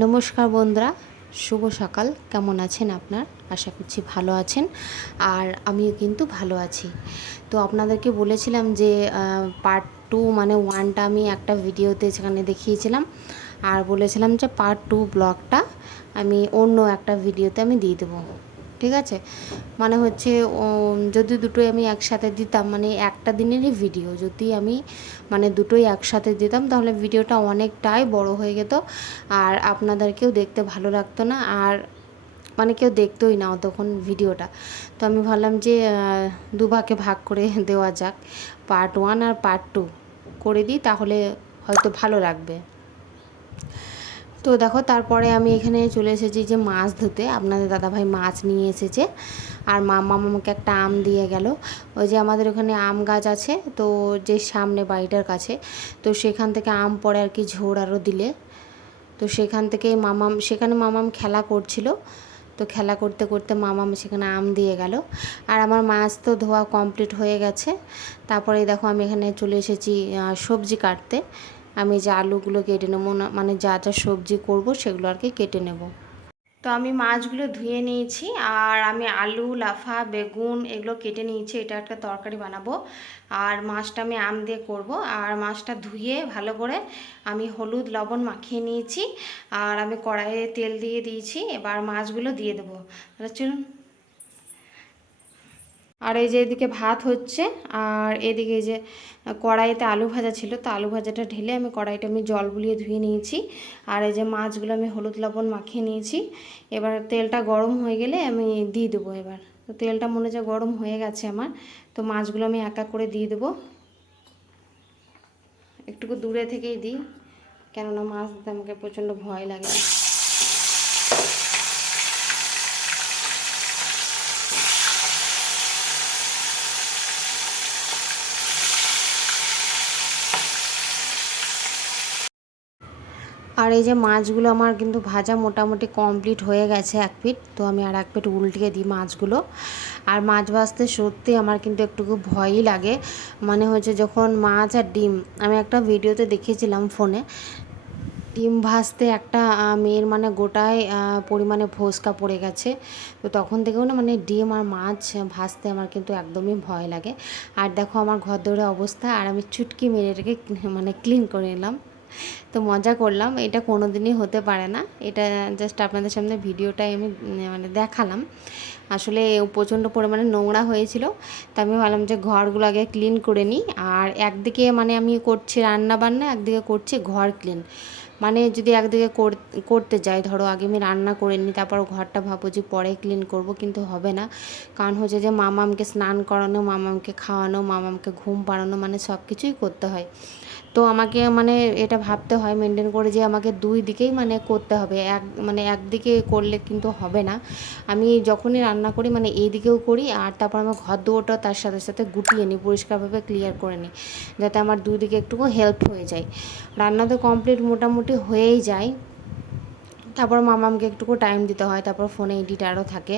নমস্কার বন্ধুরা, শুভ সকাল। কেমন আছেন আপনার? আশা করছি ভালো আছেন, আর আমিও কিন্তু ভালো আছি। তো আপনাদেরকে বলেছিলাম যে পার্ট 2 মানে 1টা আমি একটা ভিডিওতে সেখানে দেখিয়েছিলাম, আর বলেছিলাম যে পার্ট 2 ব্লগটা আমি অন্য একটা ভিডিওতে আমি দিয়ে দেবো। ঠিক আছে, মানে হচ্ছে যদি দুটোই আমি একসাথে দিতাম, মানে একটা দিনেরই ভিডিও যদি আমি মানে দুটোই একসাথে দিতাম, তাহলে ভিডিওটা অনেকটাই বড় হয়ে যেত, আর আপনাদেরকেও দেখতে ভালো লাগতো না, আর মানে কেউ দেখতোই না তখন ভিডিওটা। তো আমি ভাবলাম যে দুভাগে ভাগ করে দেওয়া যাক, পার্ট 1 আর পার্ট 2 করে দিই, তাহলে হয়তো ভালো লাগবে। তো দেখো, তারপরে আমি এখানে চলে এসেছি যে মাছ ধুতে। আপনাদের দাদাভাই মাছ নিয়ে এসেছে, আর মামা আমাকে একটা আম দিয়ে গেল। ওই যে আমাদের ওখানে আম গাছ আছে, তো যে সামনে বাড়িটার কাছে, তো সেখান থেকে আম পড়ে আর কি, ঝোড় আরও দিলে। তো সেখান থেকে সেখানে মামাম খেলা করছিল, তো খেলা করতে করতে মামাম সেখানে আম দিয়ে গেল। আর আমার মাছ তো ধোয়া কমপ্লিট হয়ে গেছে। তারপরে দেখো আমি এখানে চলে এসেছি সবজি কাটতে। আমি যে আলুগুলো কেটে নেবো, না মানে যা যা সবজি করব সেগুলো আর কি কেটে নেব। তো আমি মাছগুলো ধুয়ে নিয়েছি, আর আমি আলু, লাফা, বেগুন এগুলো কেটে নিয়েছি। এটা একটা তরকারি বানাবো, আর মাছটা আমি আম দিয়ে করব। আর মাছটা ধুয়ে ভালো করে আমি হলুদ লবণ মাখিয়ে নিয়েছি, আর আমি কড়াইয়ে তেল দিয়ে দিয়েছি। এবার মাছগুলো দিয়ে দেবো। তাহলে চলুন। আর এই যে এদিকে ভাত হচ্ছে, আর এদিকে যে কড়াইতে আলু ভাজা ছিল, তো আলু ভাজাটা ঢেলে আমি কড়াইটা জল বুলিয়ে ধুয়ে নিয়েছি। আর এই যে মাছগুলো আমি হলুদ লবণ মাখিয়ে নিয়েছি। এবার তেলটা গরম হয়ে গেলে আমি দিয়ে দেবো। এবার তো তেলটা মনে হচ্ছে গরম হয়ে গেছে আমার, তো মাছগুলো আমি এক এক করে দিয়ে দেবো। একটুকু দূরে থেকেই দিই, কেননা মাছ দিতে আমাকে প্রচণ্ড ভয় লাগে। আর এই যে মাছগুলো আমার কিন্তু ভাজা মোটামুটি কমপ্লিট হয়ে গেছে এক পিঠ, তো আমি আর এক পিঠ উল্টিয়ে দিই মাছগুলো। আর মাছ ভাজতে সত্যি আমার কিন্তু একটুকু ভয়ই লাগে, মানে হচ্ছে যখন মাছ আর ডিম, আমি একটা ভিডিওতে দেখিয়েছিলাম ফোনে, ডিম ভাজতে একটা মেয়ের মানে গোটায় পরিমাণে ফোসকা পড়ে গেছে। তো তখন থেকেও না মানে ডিম আর মাছ ভাজতে আমার কিন্তু একদমই ভয় লাগে। আর দেখো আমার ঘর দৌড়ে অবস্থা, আর আমি চুটকি মেরে এটাকে মানে ক্লিন করে নিলাম। তো মজা করলাম, এটা কোনো দিনই হতে পারে না। এটা জাস্ট আপনাদের সামনে ভিডিওটাই আমি মানে দেখালাম। আসলে প্রচণ্ড পরিমাণে নোংরা হয়েছিল, তো আমি ভাবলাম যে ঘরগুলো আগে ক্লিন করে নিই। আর একদিকে মানে আমি করছি রান্না বান্না, একদিকে করছি ঘর ক্লিন। মানে যদি একদিকে করতে যাই, ধরো আগে আমি রান্না করে নিই, তারপর ঘরটা ভাবো যে পরে ক্লিন করব, কিন্তু হবে না। কারণ হচ্ছে যে মামামকে স্নান করানো, মামামকে খাওয়ানো, মামামকে ঘুম পাড়ানো, মানে সব কিছুই করতে হয়। তো আমাকে মানে এটা ভাবতে হয় মেনটেন করে যে আমাকে দুই দিকেই মানে করতে হবে, মানে একদিকে করলে কিন্তু হবে না। আমি যখনই রান্না করি মানে এই দিকেও করি, আর তারপর আমার ঘর দুয়ারটাও তার সাথে সাথে গুটিয়ে নিই, পরিষ্কারভাবে ক্লিয়ার করে নিই, যাতে আমার দুই দিকে একটুকু হেল্প হয়ে যায়। রান্না তো কমপ্লিট মোটামুটি হয়েই যায়, তারপর মামামকে একটুকু টাইম দিতে হয়, তারপর ফোনে এডিট আরও থাকে।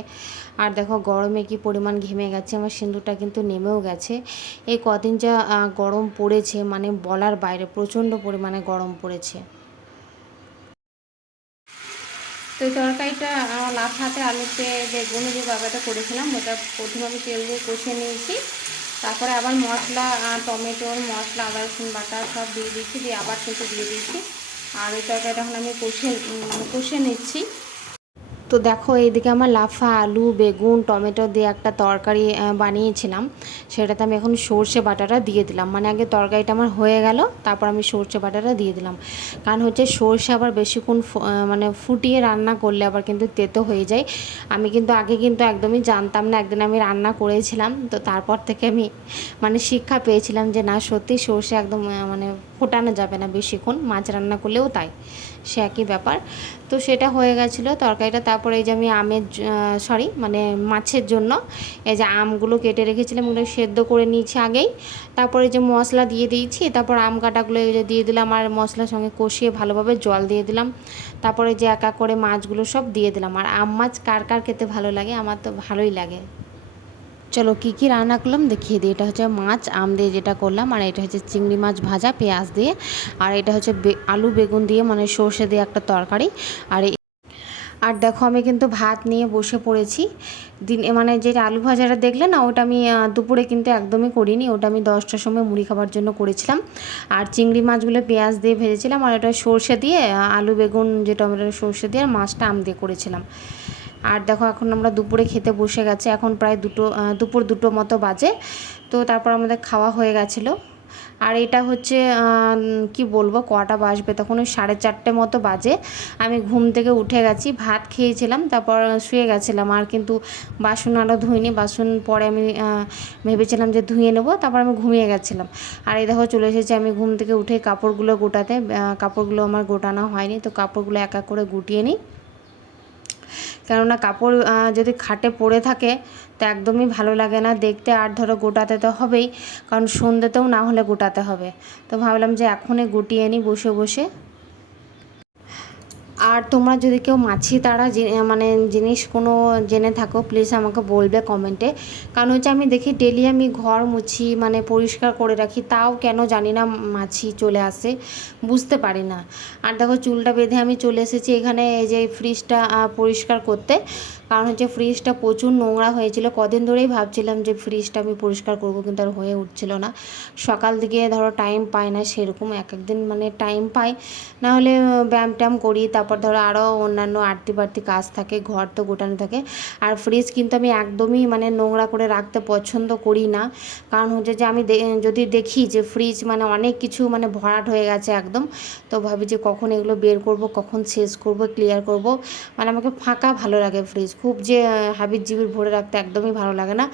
আর দেখো গরমে কি পরিমাণ ঘেমে গেছে, আমার সিঁদুরটা কিন্তু নেমেও গেছে। এই কদিন যা গরম পড়েছে, মানে বলার বাইরে, প্রচণ্ড পরিমাণে গরম পড়েছে। তো এই তরকারিটা লাফাতে আলুতে বেগুন যে বাবাটা করেছিলাম, ওটা প্রথমে আমি তেল দিয়ে কষিয়ে নিয়েছি। তারপরে আবার মশলা, টমেটোর মশলা, আদা রসুন বাটা সব দিয়ে দিয়েছি, দিয়ে আবার কিন্তু দিয়ে দিয়েছি। আর এই তরকারিটা এখন আমি কষিয়ে নিচ্ছি। তো দেখো এইদিকে আমার লাফা, আলু, বেগুন, টমেটো দিয়ে একটা তরকারি বানিয়েছিলাম, সেটাতে আমি এখন সর্ষে বাটাটা দিয়ে দিলাম। মানে আগে তরকারিটা আমার হয়ে গেল, তারপর আমি সর্ষে বাটাটা দিয়ে দিলাম। কারণ হচ্ছে সর্ষে আবার বেশিক্ষণ মানে ফুটিয়ে রান্না করলে আবার কিন্তু তেতো হয়ে যায়। আমি কিন্তু আগে কিন্তু একদমই জানতাম না, একদিন আমি রান্না করেছিলাম, তো তারপর থেকে আমি মানে শিক্ষা পেয়েছিলাম যে না, সত্যি সর্ষে একদম মানে ফোটানো যাবে না বেশিক্ষণ, মাছ রান্না করলেও তাই, সে একই ব্যাপার। তো সেটা হয়ে গেছিলো তরকারিটা। তারপরে এই যে আমি মানে মাছের জন্য এই যে আমগুলো কেটে রেখেছিলাম, ওগুলো সেদ্ধ করে নিয়েছি আগেই। তারপরে যে মশলা দিয়ে দিয়েছি, তারপর আম কাটাগুলো এই যে দিয়ে দিলাম, আর মশলার সঙ্গে কষিয়ে ভালোভাবে জল দিয়ে দিলাম। তারপরে যে এক এক করে মাছগুলো সব দিয়ে দিলাম। আর আম মাছ কার কার খেতে ভালো লাগে, আমার তো ভালোই লাগে। চলো কী কী রান্না করলাম দেখিয়ে দিই। এটা হচ্ছে মাছ আম দিয়ে যেটা করলাম, আর এটা হচ্ছে চিংড়ি মাছ ভাজা পেঁয়াজ দিয়ে, আর এটা হচ্ছে আলু বেগুন দিয়ে মানে সর্ষে দিয়ে একটা তরকারি। আর আর দেখো আমি কিন্তু ভাত নিয়ে বসে পড়েছি। মানে যেটা আলু ভাজাটা দেখলে না, ওটা আমি দুপুরে কিন্তু একদমই করিনি, ওটা আমি 10টার সময় মুড়ি খাবার জন্য করেছিলাম। আর চিংড়ি মাছগুলো পেঁয়াজ দিয়ে ভেজেছিলাম, আর এটা সর্ষে দিয়ে আলু বেগুন যে টমেটো সর্ষে দিয়ে, আর মাছটা আম দিয়ে করেছিলাম। আর দেখো এখন আমরা দুপুরে খেতে বসে গেছে, এখন প্রায় দুপুর 2টো মতো বাজে। তো তারপর আমাদের খাওয়া হয়ে গেছিলো। আর এটা হচ্ছে কি বলবো, কটা বাজবে তখন, ওই 4:30 মতো বাজে। আমি ঘুম থেকে উঠে গেছি, ভাত খেয়েছিলাম, তারপর শুয়ে গেছিলাম। আর কিন্তু বাসন আরও ধুইনি, বাসন পরে আমি ভেবেছিলাম যে ধুয়ে নেবো, তারপর আমি ঘুমিয়ে গেছিলাম। আর এই দেখো চলে এসেছি আমি ঘুম থেকে উঠে কাপড়গুলো গোটাতে। কাপড়গুলো আমার গোটানো হয়নি, তো কাপড়গুলো এক এক করে গুটিয়ে নিই। কেননা কাপড় যদি খাটে পড়ে থাকে তো একদমই ভালো লাগে না দেখতে, আর ধরো গোটাতে তো হবেই, কারণ সন্ধ্যেতেও না হলে গোটাতে হবে। তো ভাবলাম যে এখনই গুটিয়ে নিই বসে বসে। আর তোমরা যদি কেউ মাছি তারা মানে জিনিস কোনো জেনে থাকো, প্লিজ আমাকে বলবে কমেন্টে। কারণ হচ্ছে আমি দেখি ডেলি আমি ঘর মুছি মানে পরিষ্কার করে রাখি, তাও কেন জানি না মাছি চলে আসে, বুঝতে পারি না। আর দেখো চুলটা বেঁধে আমি চলে এসেছি এখানে এই যে ফ্রিজটা পরিষ্কার করতে। কারণ হচ্ছে ফ্রিজটা প্রচুর নোংরা হয়েছিল, কদিন ধরেই ভাবছিলাম যে ফ্রিজটা আমি পরিষ্কার করবো, কিন্তু আর হয়ে উঠছিল না। সকাল দিকে ধরো টাইম পাই না সেরকম, এক একদিন মানে টাইম পাই, নাহলে ব্যায়াম ট্যায়াম করি, তারপর ধরো আরও অন্যান্য আরতি বাড়তি কাজ থাকে, ঘর তো গোটানো থাকে। আর ফ্রিজ কিন্তু আমি একদমই মানে নোংরা করে রাখতে পছন্দ করি না। কারণ হচ্ছে যে আমি যদি দেখি যে ফ্রিজ মানে অনেক কিছু মানে ভরাট হয়ে গেছে একদম, তো ভাবি যে কখন এগুলো বের করব, কখন শেষ করব, ক্লিয়ার করব। মানে আমাকে ফাঁকা ভালো লাগে, ফ্রিজ খুব যে হাবির জিবির ভরে রাখতে একদমই ভালো লাগে না।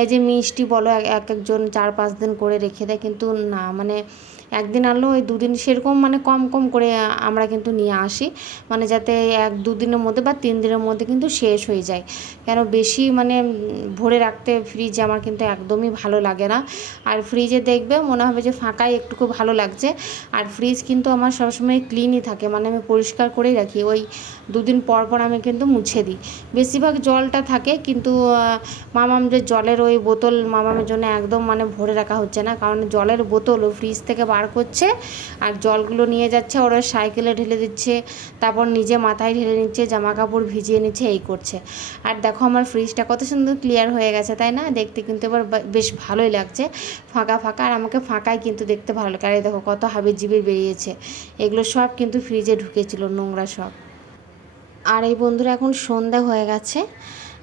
এই যে মিষ্টি বলো এক একজন 4-5 দিন করে রেখে দেয়, কিন্তু না মানে একদিন আনলেও ওই 2 দিন সেরকম মানে কম কম করে আমরা কিন্তু নিয়ে আসি, মানে যাতে 1-2 দিনের মধ্যে বা 3 দিনের মধ্যে কিন্তু শেষ হয়ে যায়। কেন বেশি মানে ভরে রাখতে ফ্রিজে আমার কিন্তু একদমই ভালো লাগে না। আর ফ্রিজে দেখবে মনে হবে যে ফাঁকাই একটুকু ভালো লাগছে। আর ফ্রিজ কিন্তু আমার সবসময় ক্লিনই থাকে, মানে আমি পরিষ্কার করেই রাখি, ওই 2 দিন পর পর আমি কিন্তু মুছে দিই। বেশিরভাগ জলটা থাকে, কিন্তু মামাম যে জলের ওই বোতল মামামের জন্য একদম মানে ভরে রাখা হচ্ছে না, কারণ জলের বোতল ও ফ্রিজ থেকে বার করছে আর জলগুলো নিয়ে যাচ্ছে, ওরা সাইকেলে ঢেলে দিচ্ছে, তারপর নিজে মাথায় ঢেলে নিচ্ছে, জামা কাপড় ভিজিয়ে নিচ্ছে, এই করছে। আর দেখো আমার ফ্রিজটা কত সুন্দর ক্লিয়ার হয়ে গেছে, তাই না? দেখতে কিন্তু এবার বেশ ভালোই লাগছে, ফাঁকা ফাঁকা। আর আমাকে ফাঁকাই কিন্তু দেখতে ভালো লাগে। আর এই দেখো কত হাবিজাবি বেরিয়েছে, এগুলো সব কিন্তু ফ্রিজে ঢুকেছিল, নোংরা সব। আর এই বন্ধুরা এখন সন্ধ্যা হয়ে গেছে,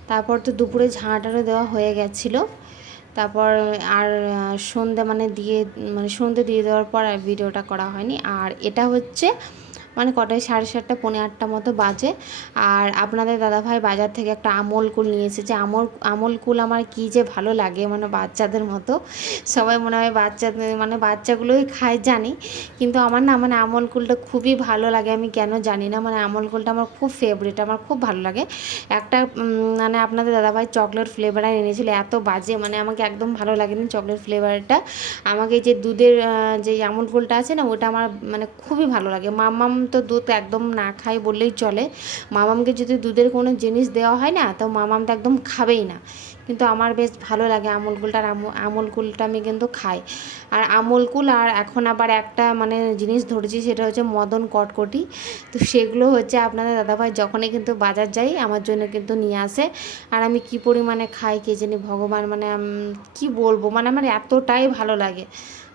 তারপর তো দুপুরে ঝাঁটারও দেওয়া হয়ে গেছিলো। তারপর আর সন্ধে দিয়ে দেওয়ার পর আর ভিডিওটা করা হয়নি। আর এটা হচ্ছে মানে কটায় 7:30 পৌনে 8টা মতো বাজে। আর আপনাদের দাদাভাই বাজার থেকে একটা আমল কুল নিয়ে এসেছে। আমল কুল আমার কী যে ভালো লাগে, মানে বাচ্চাদের মতো, সবাই মনে হয় বাচ্চাগুলোই খায় জানি, কিন্তু আমার না মানে আমল কুলটা খুবই ভালো লাগে, আমি কেন জানি না, মানে আমল কুলটা আমার খুব ফেভারিট, আমার খুব ভালো লাগে। একটা মানে আপনাদের দাদাভাই চকলেট ফ্লেভার এনেছিল, এত বাজে, মানে আমাকে একদম ভালো লাগেনি চকলেট ফ্লেভারটা। আমাকে যে দুধের যে আমল কুলটা আছে না, ওটা আমার মানে খুবই ভালো লাগে। মাম্মাম তো দুধ একদম না খায় বললেই চলে, মামামকে যদি দুধের কোনো জিনিস দেওয়া হয় না, তো মামাম তো একদম খাবেই না, কিন্তু আমার বেশ ভালো লাগে আমল কুলটা। আর আমল কুলটা আমি কিন্তু খাই। আর আমল কুল, আর এখন আবার একটা মানে জিনিস ধরেছি, সেটা হচ্ছে মদন কটকটি। তো সেগুলো হচ্ছে আপনাদের দাদাভাই যখনই কিন্তু বাজার যাই আমার জন্য কিন্তু নিয়ে আসে। আর আমি কি পরিমাণে খাই কে জানি ভগবান, মানে কি বলবো, মানে আমার এতটাই ভালো লাগে,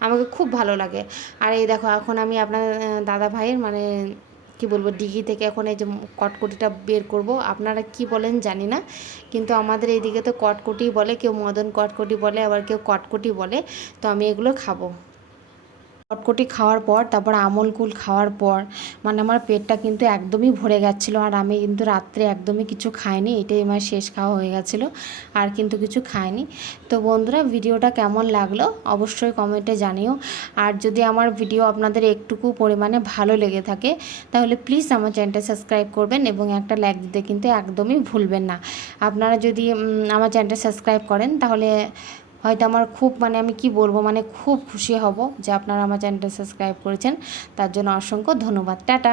আমাকে খুব ভালো লাগে। আর এই দেখো এখন আমি আপনার দাদা ভাইয়ের মানে কি বলবো ডিগি থেকে এখন এই যে কটকটিটা বের করব। আপনারা কি বলেন জানি না, কিন্তু আমাদের এইদিকে তো কটকটি বলে, কেউ মদন কটকটি বলে, আবার কেউ কটকটি বলে। তো আমি এগুলো খাবো। কটকটি খাওয়ার পর তারপর আমল কুল খাওয়ার পর মানে আমার পেটটা কিন্তু একদমই ভরে গেছিলো, আর আমি কিন্তু রাত্রে একদমই কিছু খাইনি, এটাই আমার শেষ খাওয়া হয়ে গেছিলো, আর কিন্তু কিছু খাইনি। তো বন্ধুরা ভিডিওটা কেমন লাগলো অবশ্যই কমেন্টে জানিও। আর যদি আমার ভিডিও আপনাদের একটুকু পরিমাণে ভালো লেগে থাকে, তাহলে প্লিজ আমার চ্যানেলটা সাবস্ক্রাইব করবেন এবং একটা লাইক দিতে কিন্তু একদমই ভুলবেন না। আপনারা যদি আমার চ্যানেলটা সাবস্ক্রাইব করেন, তাহলে হয়তো আমার খুব মানে আমি কি বলবো, মানে খুব খুশি হব যে আপনারা আমার চ্যানেলটা সাবস্ক্রাইব করেছেন, তার জন্য অসংখ্য ধন্যবাদ। টাটা।